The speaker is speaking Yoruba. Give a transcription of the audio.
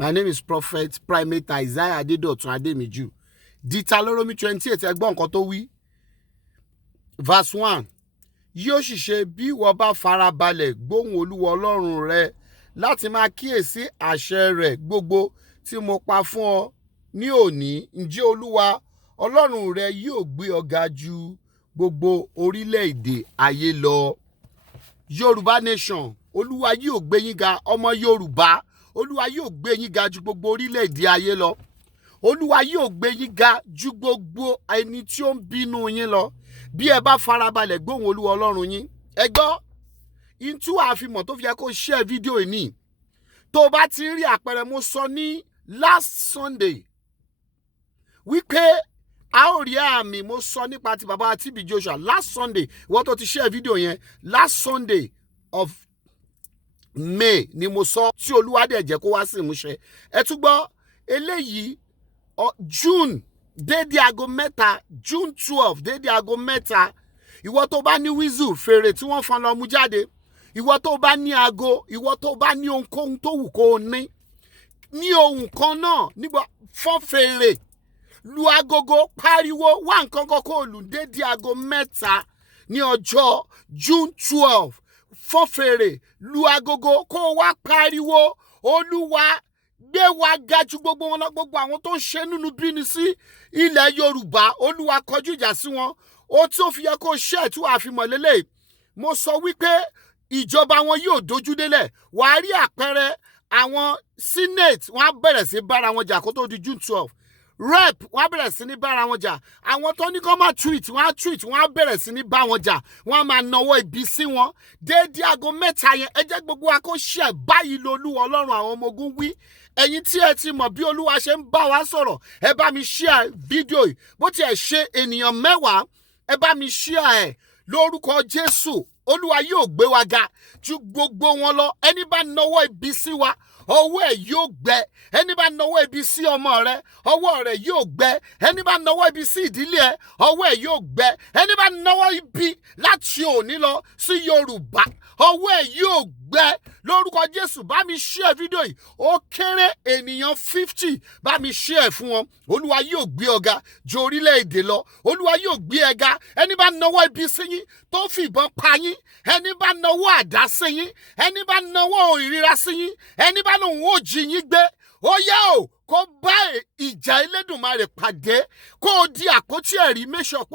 My name is Prophet Primate Isaiah Adedotun Ademiju. Deuteronomy 28 ẹgbọ́n nǹkan tó wí. Verse 1. Yóò sì ṣe bí wọ́n bá farabalẹ̀ gbóhùn Olúwa Ọlọ́run rẹ láti máa kíyèsí àṣẹ rẹ̀ gbogbo tí mo pa fún ọ ní òní, ǹjẹ́ Olúwa Ọlọ́run rẹ yóò gbé ọ ga ju gbogbo orílẹ̀-èdè ayé lọ. Yoruba Nation, Olúwa yóò gbé yín ga. Ọmọ Yorùbá, Olúwa yóò gbé yín ga ju gbogbo orílẹ̀-èdè ayé lọ. Olúwa yóò gbé yín ga ju gbogbo ẹni tí ó ń bínú yín lọ. Bí ẹ bá farabalẹ̀ gbóhùn Olúwa Ọlọ́run yín. Ẹ gbọ́, ìtú àfimọ̀ tó fi yẹ kó share fídíò yìí ní. Tó bá ti rí àpẹẹrẹ, mo sọ ní last Sunday wípé a ó rí àmì. Mo sọ nípa ti bàbá TB Joshua last Sunday. Wọ́n tó ti share fídíò yẹn last Sunday of May ni mo sọ tí Olúwa dẹ̀ jẹ́ kó wá sí ìmúṣẹ. Ẹ tún gbọ́ eléyìí June dédé aago mẹ́ta, June 12 dédé aago mẹ́ta. Ìwọ tó bá ní wíṣù fèrè tí wọ́n fọn lọ mú jáde. Ìwọ tó bá ní aago, ìwọ tó bá ní ohunkóhun tó wù kó o ní ohun kan náà nígbà fọ́n fèrè, lu agogo, pariwo, wá nǹkan kan kó o lù dédé aago mẹ́ta ní ọjọ́ June 12. Fọ́n fèrè, lu agogo, kó o wá pariwo, Olúwa gbé wa ga ju gbogbo wọn lọ. Gbogbo àwọn tó ń ṣe nínú bíni sí ilẹ̀ Yorùbá, Olúwa kọjú ìjà sí wọn. Ó tí ó fi yẹ kó ṣe ẹ̀tú àfimọ̀ lélẹ̀. Mo sọ wípé ìjọba wọn yóò dojú délẹ̀. Wàá rí àpẹẹrẹ àwọn senate, wọ́n á bẹ̀rẹ̀ sí bára wọn jà kó tó di June 12. Rep, wọ́n á bẹ̀rẹ̀ sí ní bára wọn jà. Àwọn tó ní kó máa tweet, wọ́n á tweet, wọ́n á bẹ̀rẹ̀ sí ní bá wọn jà. Wọ́n á máa nawọ́ ibi sí wọn. Dédé aago mẹ́ta yẹn, ẹ jẹ́ gbogbo wa kó share. Báyìí l'Olúwa Ọlọ́run àwọn ọmọ ogun wí. Ẹ̀yin tí ẹ ti mọ̀ bí Olúwa ṣe ń bá wa sọ̀rọ̀, ẹ bá mi share fídíò yìí. Bó tiẹ̀ ṣe ènìyàn 10, ẹ bá mi share ẹ̀ lórúkọ Jésù. Olúwa yóò gbé wa ga ju gbogbo wọn lọ. Ẹni bá nawọ́ ibi sí wa, ọwọ́ ẹ̀ yóò gbẹ. Ẹni bá nawọ́ ibi sí ọmọ rẹ, ọwọ́ rẹ̀ yóò gbẹ. Ẹni bá nawọ́ ibi sí ìdílé ẹ, ọwọ́ ẹ̀ yóò gbẹ. Ẹni bá nawọ́ ibi láti òní lọ sí Yorùbá, ọwọ́ ẹ̀ yóò gbẹ. Lórúkọ Jésù, bá mi share fídíò yìí. Ó kéré ènìyàn 50, bá mi share fún wọn. Olúwa yóò gbé ọ ga ju orílẹ̀-èdè lọ. Olúwa yóò gbé ẹ ga. Ẹni bá nawọ́ ibi sí yín tó fìbọn pa yín, ẹni bá nawọ́ àdá sí yín, ẹni bá nawọ́ ìríra sí yín, ẹni bá lòun ó jí yín gbé, ó yá o kó bá ìjà Elédùmarè pàdé, kó o di àpótí ẹ̀rí. Make sure